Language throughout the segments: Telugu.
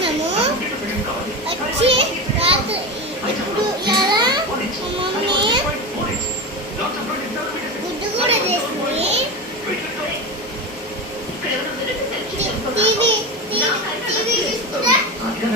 చేసినాము. వచ్చి రాత్రి ఇప్పుడు ఎలా మమ్మీ గుడ్డు కూడా చేసింది. టీవీ టీవీ చూస్తున్నా అని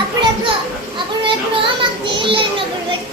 అప్పుడప్పుడు అప్పుడప్పుడు మాకు తీయలేనప్పుడు పెట్టి